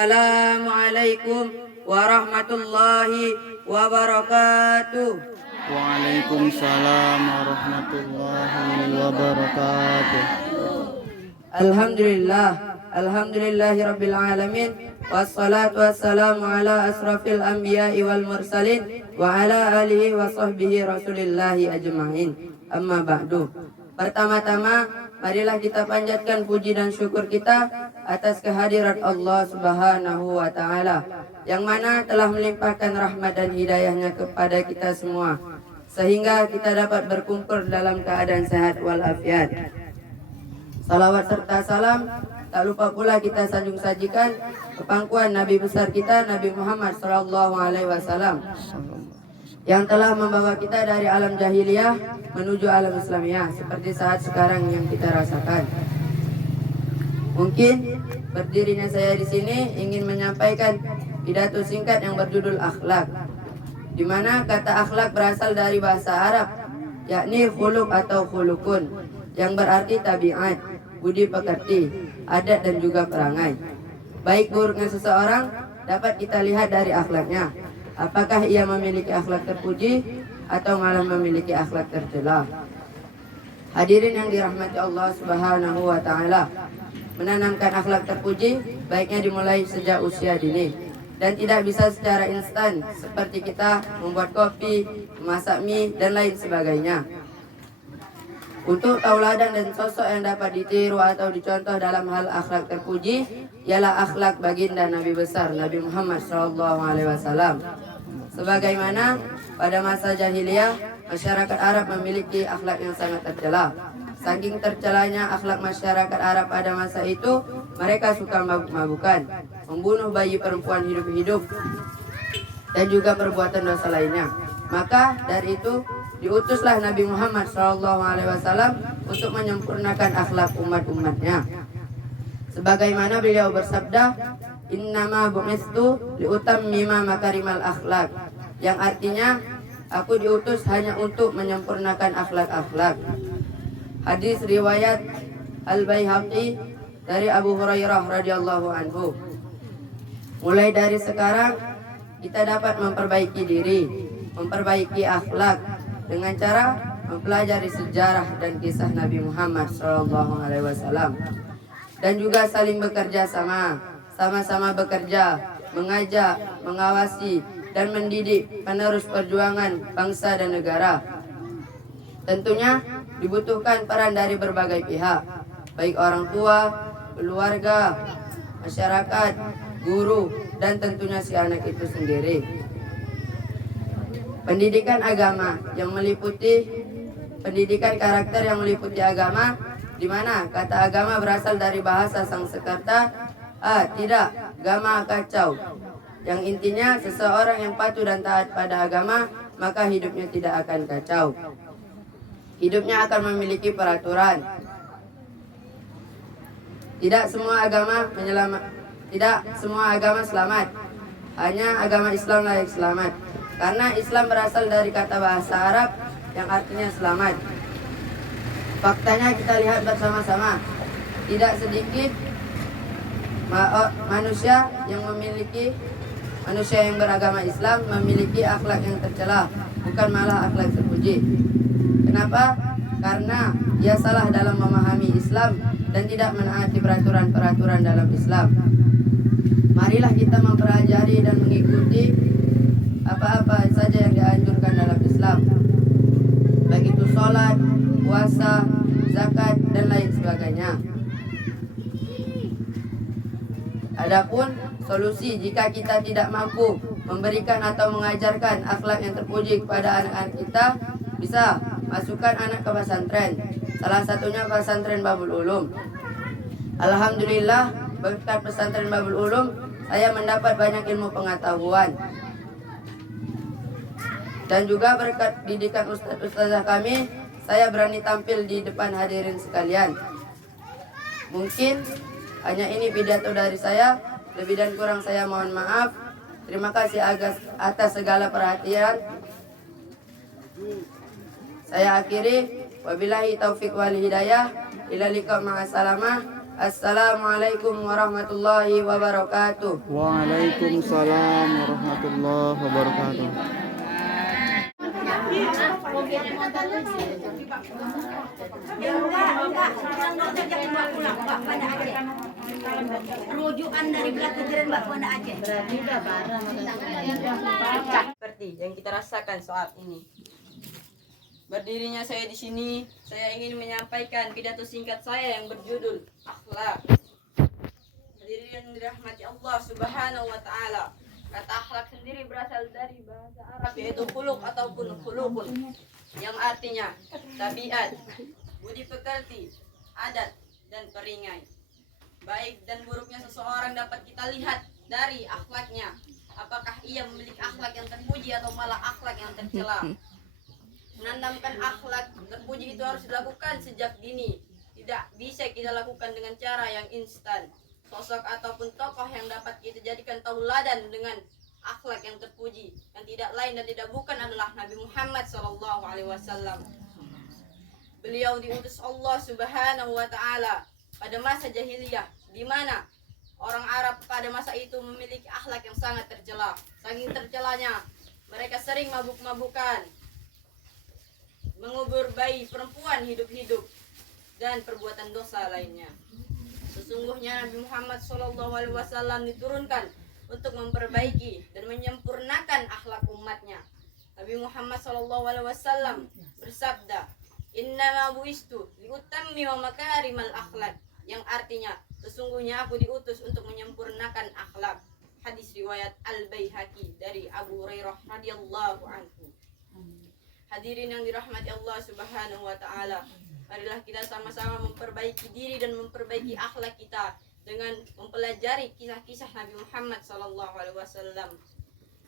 Assalamualaikum warahmatullahi wabarakatuh. Waalaikumsalam warahmatullahi wabarakatuh. Alhamdulillahi rabbil alamin. Wassalatu wassalamu ala asrafil anbiya'i wal mursalin wa ala alihi wa sahbihi rasulillahi ajma'in. Amma ba'du. Pertama-tama, marilah kita panjatkan puji dan syukur kita atas kehadirat Allah Subhanahu wa ta'ala, yang mana telah melimpahkan rahmat dan hidayahnya kepada kita semua, sehingga kita dapat berkumpul dalam keadaan sehat walafiat. Salawat serta salam tak lupa pula kita sanjung sajikan ke pangkuan Nabi besar kita, Nabi Muhammad SAW, yang telah membawa kita dari alam jahiliyah menuju alam Islamiyah seperti saat sekarang yang kita rasakan. Mungkin berdirinya saya di sini ingin menyampaikan pidato singkat yang berjudul akhlak, di mana kata akhlak berasal dari bahasa Arab, yakni khuluq atau khulukun, yang berarti tabiat, budi pekerti, adat dan juga perangai. Baik buruknya seseorang dapat kita lihat dari akhlaknya. Apakah ia memiliki akhlak terpuji atau malah memiliki akhlak tercela? Hadirin yang dirahmati Allah Subhanahu wa ta'ala, menanamkan akhlak terpuji baiknya dimulai sejak usia dini, dan tidak bisa secara instan seperti kita membuat kopi, memasak mie dan lain sebagainya. Untuk tauladan dan sosok yang dapat ditiru atau dicontoh dalam hal akhlak terpuji ialah akhlak baginda Nabi besar Nabi Muhammad SAW. Sebagaimana pada masa jahiliyah masyarakat Arab memiliki akhlak yang sangat tercela. Saking tercelanya akhlak masyarakat Arab pada masa itu, mereka suka mabuk-mabukan, membunuh bayi perempuan hidup-hidup, dan juga perbuatan dosa lainnya. Maka dari itu diutuslah Nabi Muhammad SAW untuk menyempurnakan akhlak umat-umatnya. Sebagaimana beliau bersabda, innama bu'istu liutammima makarimal akhlak, yang artinya aku diutus hanya untuk menyempurnakan akhlak-akhlak. Hadis riwayat Al-Baihaqi dari Abu Hurairah radhiyallahu anhu. Mulai dari sekarang kita dapat memperbaiki diri, memperbaiki akhlak dengan cara mempelajari sejarah dan kisah Nabi Muhammad SAW, dan juga saling bekerja sama-sama bekerja, mengajak, mengawasi, dan mendidik penerus perjuangan bangsa dan negara. Tentunya dibutuhkan peran dari berbagai pihak, baik orang tua, keluarga, masyarakat, guru, dan tentunya si anak itu sendiri. Pendidikan agama yang meliputi pendidikan karakter yang meliputi agama, di mana kata agama berasal dari bahasa Sanskerta tidak, gama kacau, yang intinya seseorang yang patuh dan taat pada agama maka hidupnya tidak akan kacau. Hidupnya akan memiliki peraturan. Tidak semua agama selamat. Hanya agama Islam lah yang selamat. Karena Islam berasal dari kata bahasa Arab yang artinya selamat. Faktanya kita lihat bersama-sama, tidak sedikit manusia yang beragama Islam memiliki akhlak yang tercela, bukan malah akhlak terpuji. Kenapa? Karena ia salah dalam memahami Islam dan tidak menaati peraturan-peraturan dalam Islam. Marilah kita mempelajari dan mengikuti apa-apa saja yang dianjurkan dalam Islam, baik itu sholat, puasa, zakat, dan lain sebagainya. Adapun solusi jika kita tidak mampu memberikan atau mengajarkan akhlak yang terpuji kepada anak-anak kita, bisa masukkan anak ke pesantren. Salah satunya pesantren Babul Ulum. Alhamdulillah, berkat pesantren Babul Ulum saya mendapat banyak ilmu pengetahuan. Dan juga berkat didikan ustaz-ustazah kami, saya berani tampil di depan hadirin sekalian. Mungkin hanya ini pidato dari saya. Lebih dan kurang saya mohon maaf. Terima kasih atas segala perhatian. Saya akhiri, wabillahi taufiq wal hidayah. Ila liqa ma'assalamah. Assalamualaikum warahmatullahi wabarakatuh. Waalaikumsalam warahmatullahi wabarakatuh. Rujukan dari belakang kejadian Mbak Wana Aceh. Seperti yang kita rasakan saat ini. Berdirinya saya di sini, saya ingin menyampaikan pidato singkat saya yang berjudul Akhlak. Hadirin yang dirahmati Allah Subhanahu wa taala. Kata akhlak sendiri berasal dari bahasa Arab yaitu khuluq ataupun khuluqun, yang artinya tabiat, budi pekerti, adat dan peringai. Baik dan buruknya seseorang dapat kita lihat dari akhlaknya. Apakah ia memiliki akhlak yang terpuji atau malah akhlak yang tercela. Menanamkan akhlak terpuji itu harus dilakukan sejak dini. Tidak bisa kita lakukan dengan cara yang instan. Sosok ataupun tokoh yang dapat kita jadikan tauladan dengan akhlak yang terpuji, yang tidak lain dan tidak bukan adalah Nabi Muhammad SAW. Beliau diutus Allah Subhanahu wa taala pada masa jahiliyah, di mana orang Arab pada masa itu memiliki akhlak yang sangat tercela. Saking tercelanya, mereka sering mabuk-mabukan, mengubur bayi perempuan hidup-hidup, dan perbuatan dosa lainnya. Sesungguhnya Nabi Muhammad SAW diturunkan untuk memperbaiki dan menyempurnakan akhlak umatnya. Nabi Muhammad SAW bersabda, "Innama buistu liutammima makarimal akhlak," yang artinya sesungguhnya aku diutus untuk menyempurnakan akhlak. Hadis riwayat Al-Baihaqi dari Abu Hurairah radhiyallahu anhu. Hadirin yang dirahmati Allah Subhanahu wa taala, marilah kita sama-sama memperbaiki diri dan memperbaiki akhlak kita dengan mempelajari kisah-kisah Nabi Muhammad SAW.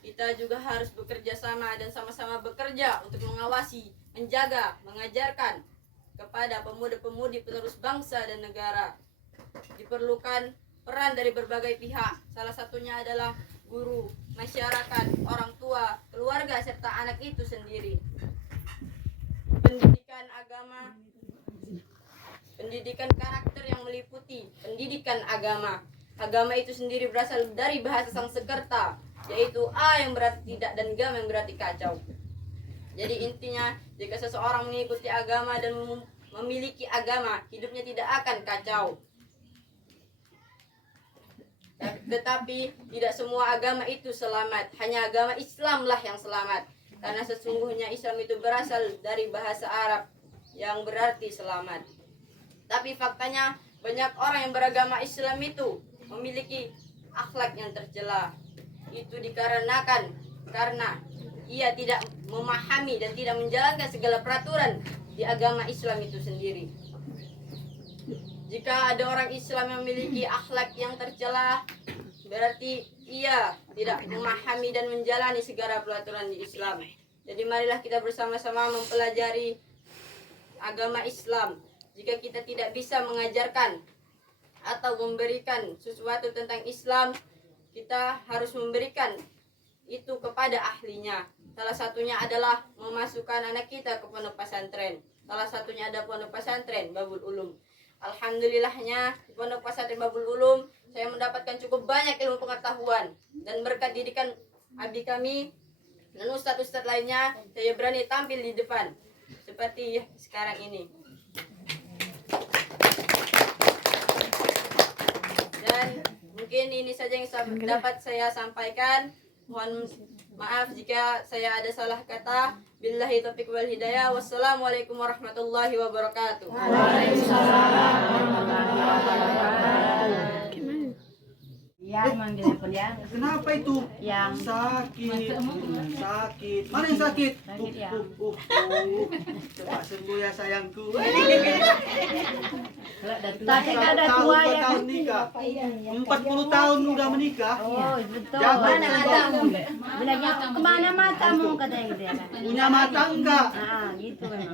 Kita juga harus bekerja sama dan sama-sama bekerja untuk mengawasi, menjaga, mengajarkan kepada pemuda-pemudi penerus bangsa dan negara. Diperlukan peran dari berbagai pihak, salah satunya adalah guru, masyarakat, orang tua, keluarga, serta anak itu sendiri. Pendidikan agama, pendidikan karakter yang meliputi pendidikan agama. Agama itu sendiri berasal dari bahasa Sanskerta, yaitu A yang berarti tidak dan Gam yang berarti kacau. Jadi intinya, jika seseorang mengikuti agama dan memiliki agama, hidupnya tidak akan kacau. Tetapi tidak semua agama itu selamat, hanya agama Islamlah yang selamat. Karena sesungguhnya Islam itu berasal dari bahasa Arab yang berarti selamat. Tapi faktanya banyak orang yang beragama Islam itu memiliki akhlak yang tercela. Itu dikarenakan karena ia tidak memahami dan tidak menjalankan segala peraturan di agama Islam itu sendiri. Jika ada orang Islam yang memiliki akhlak yang tercela, berarti ia tidak memahami dan menjalani segala peraturan di Islam. Jadi marilah kita bersama-sama mempelajari agama Islam. Jika kita tidak bisa mengajarkan atau memberikan sesuatu tentang Islam, kita harus memberikan itu kepada ahlinya. Salah satunya adalah memasukkan anak kita ke pondok pesantren. Salah satunya ada pondok pesantren Babul Ulum. Alhamdulillahnya di pondok pesantren Babul Ulum saya mendapatkan cukup banyak ilmu pengetahuan, dan berkat didikan abdi kami dan ustadz-ustadz lainnya, saya berani tampil di depan seperti sekarang ini. Dan mungkin ini saja yang dapat saya sampaikan. Mohon maaf jika saya ada salah kata. Billahi taufiq wal hidayah. Wassalamualaikum warahmatullahi wabarakatuh. Waalaikumsalam warahmatullahi wabarakatuh. Yang manggil yang Kenapa itu? yang Sakit. Sakit. Mana yang sakit? Sakit ya. Coba sembuh ya sayangku. Tapi ada tua Berapa yang tahun nikah? 40 tahun udah menikah. oh betul. Jangan Mana sembuh. matamu? Bilangnya kemana matamu katanya gitu ya. Punya mata enggak? Ah gitu memang.